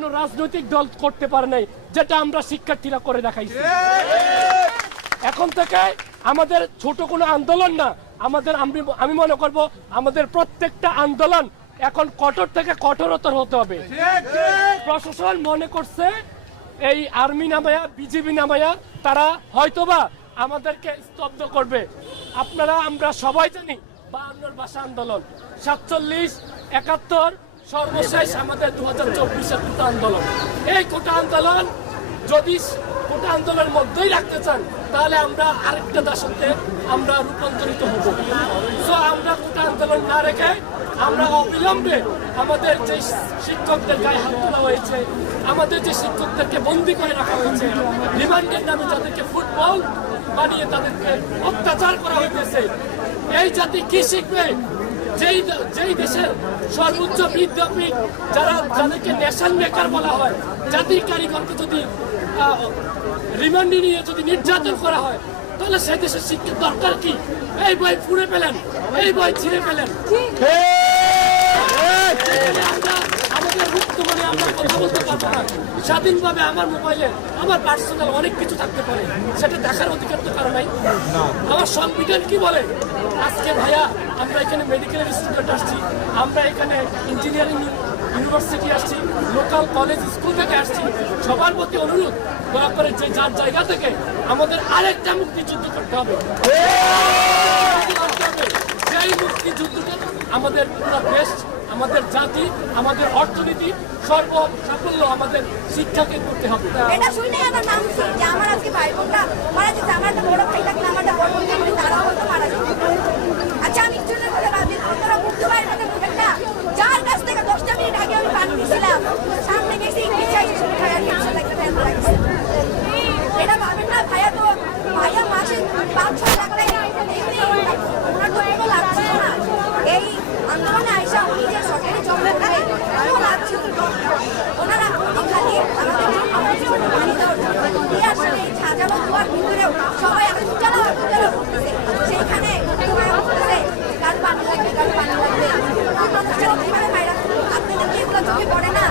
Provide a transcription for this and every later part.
কোনো রাজনৈতিক দল করতে পারে নাই, যেটা আমরা শিক্ষার্থীরা করে দেখাইছি। এখন থেকে আমাদের ছোট কোনো আন্দোলন না, আমি মনে করব আমাদের প্রত্যেকটা আন্দোলন এখন কঠোর থেকে কঠোরতর হতে হবে। প্রশাসন মনে করছে এই আর্মি নামায়া, বিজিবি নামায়া তারা হয়তোবা আমাদেরকে স্তব্ধ করবে। আমরা সবাই জানি 52 ভাষা আন্দোলন, 47, 71, সর্বশেষ আমাদের 2024-এর কোটা আন্দোলন। এই কোটা আন্দোলন যদি কোটা আন্দোলনের মধ্যেই রাখতে চান, তাহলে আমরা আরেকটা দাসত্বে আমরা রূপান্তরিত হব। সো আমরা কোটা আন্দোলন না রেখে আমরা অবিলম্বে আমাদের যে শিক্ষকদের গায়ে হাত তোলা হয়েছে, আমাদের যে শিক্ষকদেরকে বন্দী করে রাখা হয়েছে, রিমান্ডের নামে যাদেরকে ফুটবল বানিয়ে তাদেরকে অত্যাচার করা হইতেছে, এই জাতি কি শিখবে? যেই দেশের সর্বোচ্চ বিদ্যাপীঠ যাদেরকে ন্যাশনাল মেকার বলা হয়, জাতির কারিগরকে যদি রিমান্ডে নিয়ে যদি নির্যাতন করা হয়, তাহলে সেই দেশের শিক্ষার দরকার কি? এই বই ফুঁড়ে পেলেন, এই বই ছিঁড়ে পেলেন। আমাদের মুক্ত মনে আমরা কথা বলতে পারবো না স্বাধীনভাবে। আমার মোবাইলে আমার পার্সোনাল অনেক কিছু থাকতে পারে, সেটা দেখার অধিকার তো কারো নাই। আমার সংবিধান কি বলে? আজকে ভাইয়া আমরা এখানে মেডিকেল ইনস্টিটিউট আসছি, আমরা এখানে ইঞ্জিনিয়ারিং ইউনিভার্সিটি আসছি, লোকাল কলেজ স্কুল থেকে আসছি। সবার প্রতি অনুরোধ, দয়া করে যে যার জায়গা থেকে আমাদের আরেকটা মুক্তিযুদ্ধ করতে হবে। সেই মুক্তিযুদ্ধটা আমাদের পুরো দেশ, আমাদের জাতি, আমাদের অর্থনীতি, সাফল্য আমাদের শিক্ষাকে করতে হবে। এটা শুনে আমার নাম যে আমার আজকে ভাই বোনটা মারা যেতে, আমার একটা বড় ভাই থাকলে আমার একটা বড় বোন থাকলে তারাও হয়তো মারা যেত। আচ্ছা, আমি স্টুডেন্ট করে ভাবি, তোরা বুঝতে পারি না বুঝবেন না, যার কাছ থেকে 10টা মিনিট আগে আমি পানি দিয়েছিলাম, সামনে গেছি এটা ভাবেন না। ভাইয়া মাসে 5-6 টাকা ওনার তো কোনো লাভ ছিল না। এই আন্দোলনে আইসা উনি যে সরকারি জব করে কোনো লাভ ছিল না। ওনারা খালি আমাদের পানি দিয়ে আসলে এই সাজানো দুয়ার ভিতরেও সবাই এখন উজালা করতেছে, সেইখানে বলতেছে কার পানি লাগবে, কার পানি লাগবে। মানুষটা কিভাবে ভাইরা আপনাদেরকে এগুলো চোখে পড়ে না?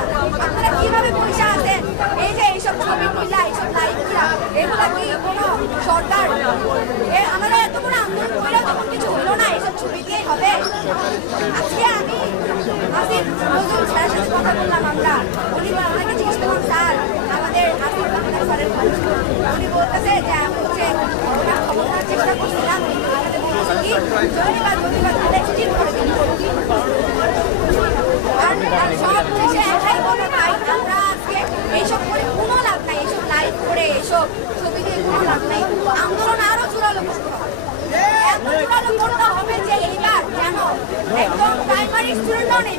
আপনারা কিভাবে পয়সা আছেন? এই যে এইসব ছবি তুলা, এইসব লাইভ করা, এগুলা কি কোনো সরকার? আমাদের এত বড় আন্দোলন কইরা তখন কিছু হলো না, এইসব ছবি দিয়েই হবে? আজকে আমি আসিফ নজরুল স্যারের সাথে কথা বললাম, উনি আমাকে জিজ্ঞেস করলাম, স্যার আমাদের আসিফ রহমান স্যারের উনি বলতেছে যে আমি হচ্ছে ক্ষমতার চেষ্টা করছিলাম, রবিবার স্টিল করে দিন। আর সব শেষে একটাই বলে ভাই, আমরা আজকে এইসব করে কোনো লাভ নাই, এইসব লাইভ করে এইসব ছবি দিয়ে কোনো লাভ নাই। আন্দোলন আরো জোরালো করতে হবে, এত জোরালো করতে হবে যে এইবার কেন একদম প্রাইমারি স্টুডেন্টও নেই।